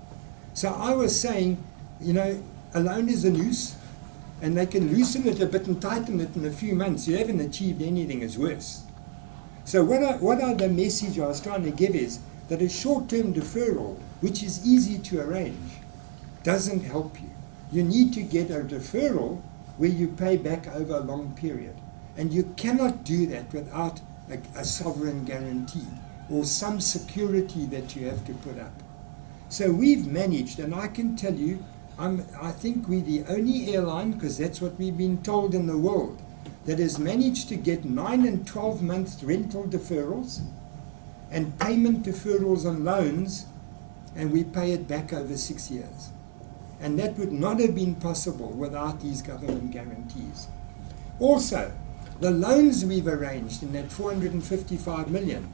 So I was saying, a loan is a noose, and they can loosen it a bit and tighten it in a few months. You haven't achieved anything, it's worse. So the message I was trying to give is that a short-term deferral, which is easy to arrange, doesn't help you. You need to get a deferral where you pay back over a long period. And you cannot do that without a sovereign guarantee or some security that you have to put up. So we've managed, and I can tell you, I think we're the only airline, because that's what we've been told in the world, that has managed to get 9 and 12 month rental deferrals and payment deferrals on loans, and we pay it back over 6 years. And that would not have been possible without these government guarantees. Also, the loans we've arranged in that 455 million,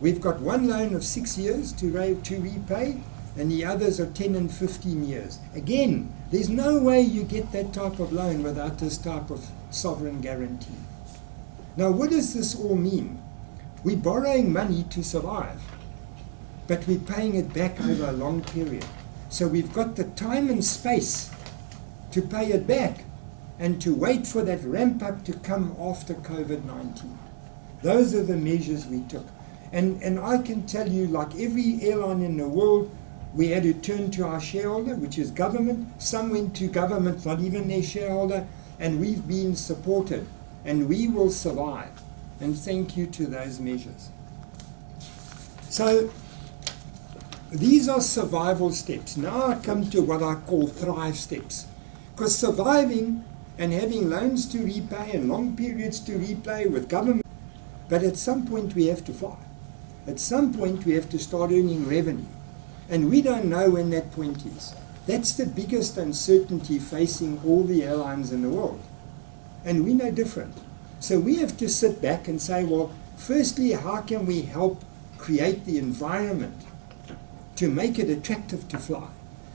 we've got one loan of 6 years to repay, and the others are 10 and 15 years. Again, there's no way you get that type of loan without this type of sovereign guarantee. Now, what does this all mean? We're borrowing money to survive, but we're paying it back over a long period. So we've got the time and space to pay it back and to wait for that ramp up to come after COVID-19. Those are the measures we took. And I can tell you, like every airline in the world, we had to turn to our shareholder, which is government. Some went to government, not even their shareholder, and we've been supported, and we will survive. And thank you to those measures. So these are survival steps. Now I come to what I call thrive steps. Because surviving and having loans to repay and long periods to repay with government, but at some point we have to fly. At some point we have to start earning revenue. And we don't know when that point is. That's the biggest uncertainty facing all the airlines in the world. And we're no different. So we have to sit back and say, well, firstly, how can we help create the environment to make it attractive to fly,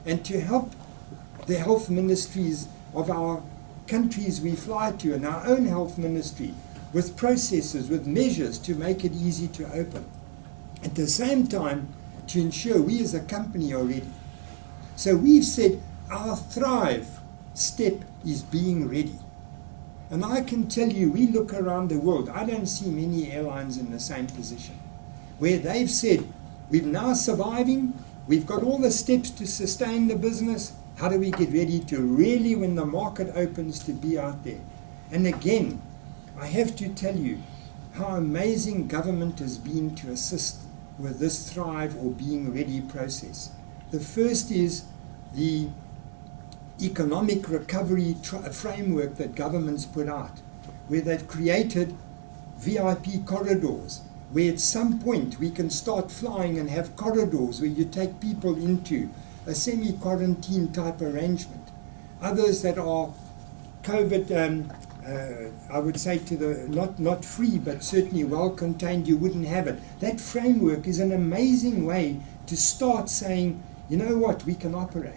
and to help the health ministries of our countries we fly to and our own health ministry with processes, with measures to make it easy to open. At the same time, to ensure we as a company are ready. So we've said our thrive step is being ready. And I can tell you, we look around the world, I don't see many airlines in the same position, where they've said, we're now surviving, we've got all the steps to sustain the business, how do we get ready to really, when the market opens, to be out there? And again, I have to tell you how amazing government has been to assist with this thrive or being ready process. The first is the economic recovery framework that governments put out, where they've created VIP corridors, where at some point we can start flying and have corridors where you take people into a semi-quarantine type arrangement. Others that are COVID, I would say to the not free, but certainly well contained, you wouldn't have it. That framework is an amazing way to start saying, you know what, we can operate.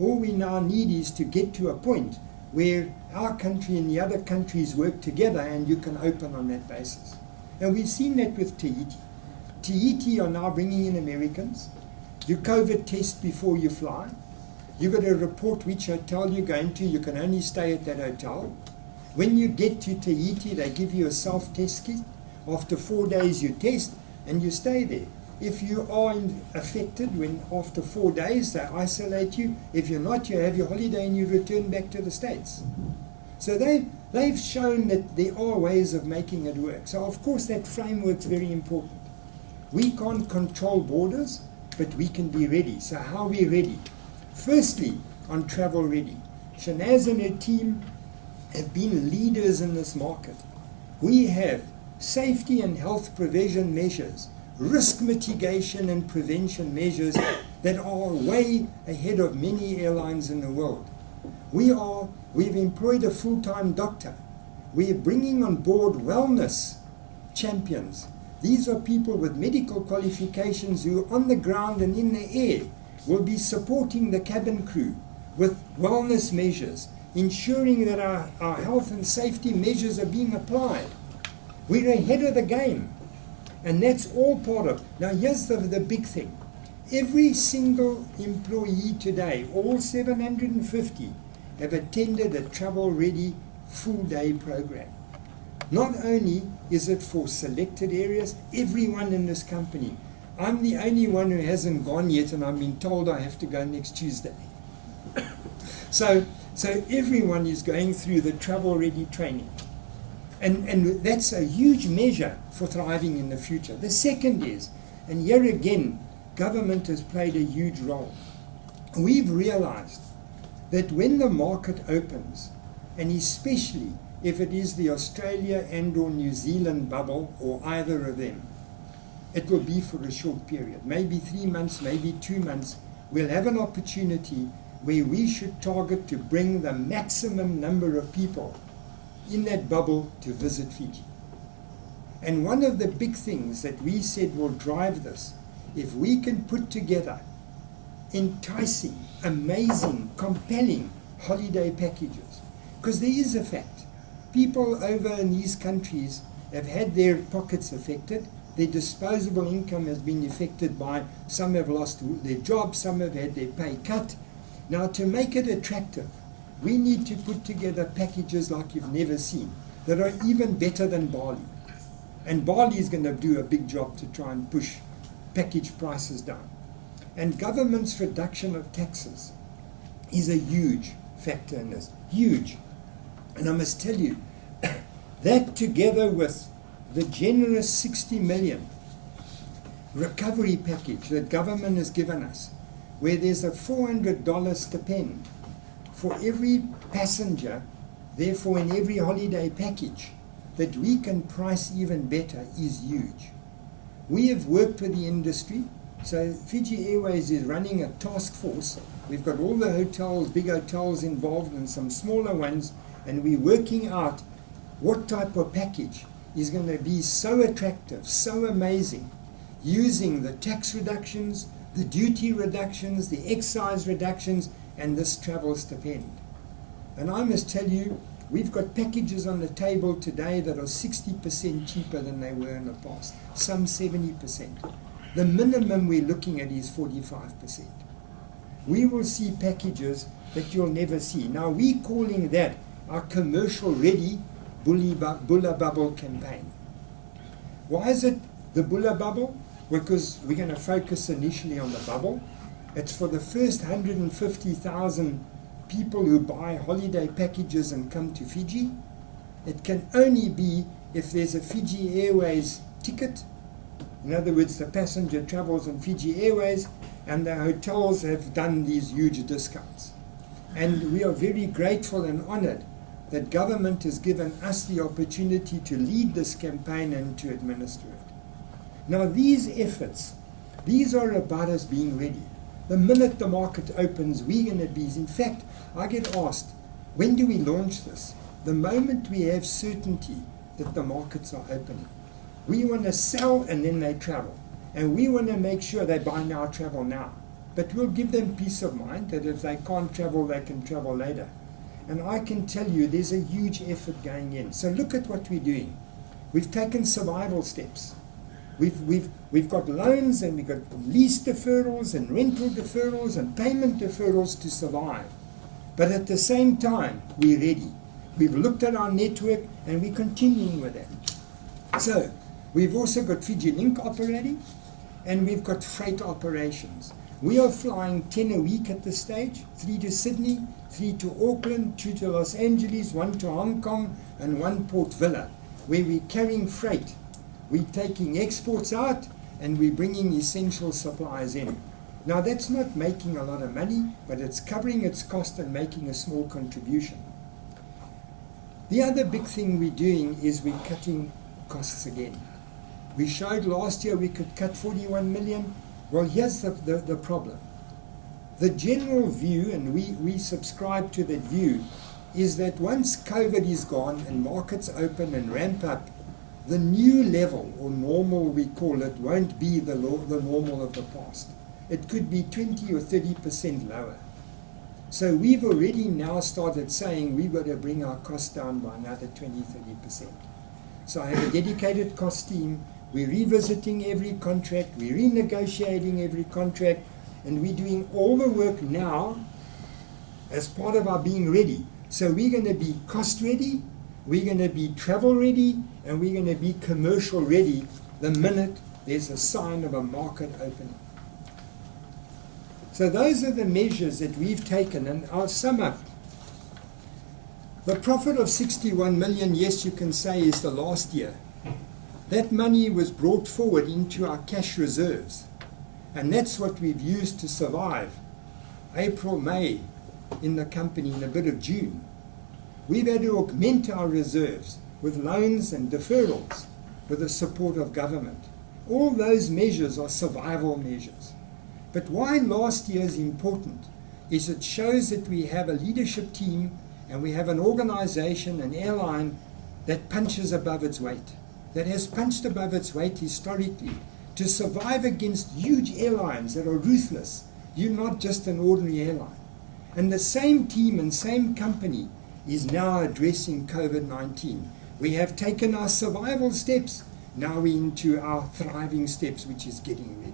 All we now need is to get to a point where our country and the other countries work together and you can open on that basis. And we've seen that with Tahiti. Tahiti are now bringing in Americans. You COVID test before you fly. You've got to report which hotel you're going to. You can only stay at that hotel. When you get to Tahiti, they give you a self-test kit. After 4 days you test and you stay there. If you are affected, after 4 days they isolate you. If you're not, you have your holiday and you return back to the States. So they've shown that there are ways of making it work. So of course that framework's very important. We can't control borders, but we can be ready. So how are we ready? Firstly, on travel ready. Shanaz and her team have been leaders in this market. We have safety and health prevention measures, risk mitigation and prevention measures that are way ahead of many airlines in the world. We've employed a full-time doctor. We're bringing on board wellness champions. These are people with medical qualifications who on the ground and in the air will be supporting the cabin crew with wellness measures, ensuring that our health and safety measures are being applied. We're ahead of the game. And that's all part of. Now here's the big thing. Every single employee today, all 750, have attended a travel-ready full-day program. Not only is it for selected areas, everyone in this company. I'm the only one who hasn't gone yet, and I've been told I have to go next Tuesday. So everyone is going through the travel-ready training. And that's a huge measure for thriving in the future. The second is, and here again, government has played a huge role. We've realized that when the market opens, and especially if it is the Australia and or New Zealand bubble, or either of them, it will be for a short period, maybe 3 months, maybe 2 months. We'll have an opportunity where we should target to bring the maximum number of people in that bubble to visit Fiji. And one of the big things that we said will drive this, if we can put together enticing, amazing, compelling holiday packages. Because there is a fact. People over in these countries have had their pockets affected. Their disposable income has been affected by, some have lost their jobs, some have had their pay cut. Now, to make it attractive, we need to put together packages like you've never seen, that are even better than Bali. And Bali is going to do a big job to try and push package prices down. And government's reduction of taxes is a huge factor in this, huge. And I must tell you, that together with the generous 60 million recovery package that government has given us, where there's a $400 stipend for every passenger, therefore in every holiday package, that we can price even better, is huge. We have worked with the industry. So Fiji Airways is running a task force. We've got all the hotels, big hotels involved and some smaller ones, and we're working out what type of package is going to be so attractive, so amazing, using the tax reductions, the duty reductions, the excise reductions, and this travel stipend. And I must tell you, we've got packages on the table today that are 60% cheaper than they were in the past, some 70%. The minimum we're looking at is 45%. We will see packages that you'll never see. Now, we're calling that our commercial-ready Bulla Bubble campaign. Why is it the Bulla Bubble? Because we're going to focus initially on the bubble. It's for the first 150,000 people who buy holiday packages and come to Fiji. It can only be if there's a Fiji Airways ticket. In other words, the passenger travels on Fiji Airways, and the hotels have done these huge discounts. And we are very grateful and honored that government has given us the opportunity to lead this campaign and to administer it. Now, these efforts, these are about us being ready. The minute the market opens, we're going to be. In fact, I get asked, when do we launch this? The moment we have certainty that the markets are opening. We want to sell and then they travel. And we want to make sure they buy now, travel now. But we'll give them peace of mind that if they can't travel, they can travel later. And I can tell you there's a huge effort going in. So look at what we're doing. We've taken survival steps. We've got loans and we've got lease deferrals and rental deferrals and payment deferrals to survive. But at the same time, we're ready. We've looked at our network and we're continuing with that. So we've also got Fiji Link operating and we've got freight operations. We are flying 10 a week at this stage, 3 to Sydney, 3 to Auckland, 2 to Los Angeles, 1 to Hong Kong, and 1 Port Vila, where we're carrying freight. We're taking exports out, and we're bringing essential supplies in. Now, that's not making a lot of money, but it's covering its cost and making a small contribution. The other big thing we're doing is we're cutting costs again. We showed last year we could cut 41 million. Well, here's the problem. The general view, and we subscribe to that view, is that once COVID is gone and markets open and ramp up, the new level, or normal we call it, won't be the normal of the past. It could be 20 or 30% lower. So we've already now started saying we've got to bring our costs down by another 20-30%. So I have a dedicated cost team. We're revisiting every contract, we're renegotiating every contract, and we're doing all the work now as part of our being ready. So we're going to be cost ready, we're going to be travel ready, and we're going to be commercial ready the minute there's a sign of a market opening. So those are the measures that we've taken, and I'll sum up. The profit of 61 million, yes, you can say, is the last year. That money was brought forward into our cash reserves, and that's what we've used to survive April, May in the company, and a bit of June. We've had to augment our reserves with loans and deferrals with the support of government. All those measures are survival measures. But why last year is important is it shows that we have a leadership team and we have an organization, an airline, that punches above its weight, that has punched above its weight historically to survive against huge airlines that are ruthless, You're not just an ordinary airline. And the same team and same company is now addressing COVID-19. We have taken our survival steps, now we're into our thriving steps, which is getting ready.